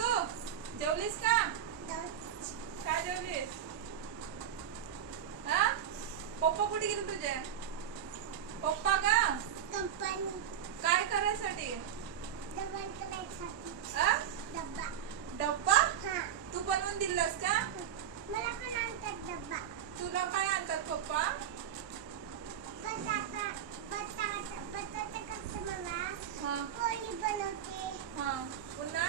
जेवलीस का? काय जेवलीस? हा? पप्पा कुठे गेले तुझे? पप्पा का? काय करायसाठी? डब्बा. तू बनवून दिलास का? तुला काय आणतात पप्पा? हा. पुन्हा?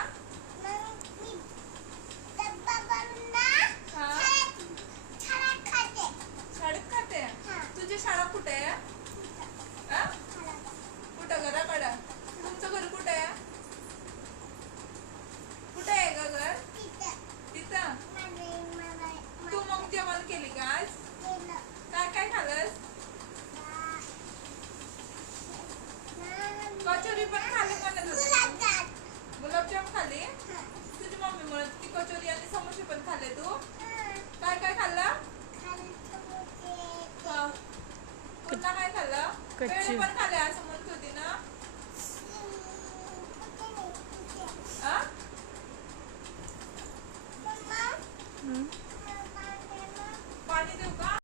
कच्ची.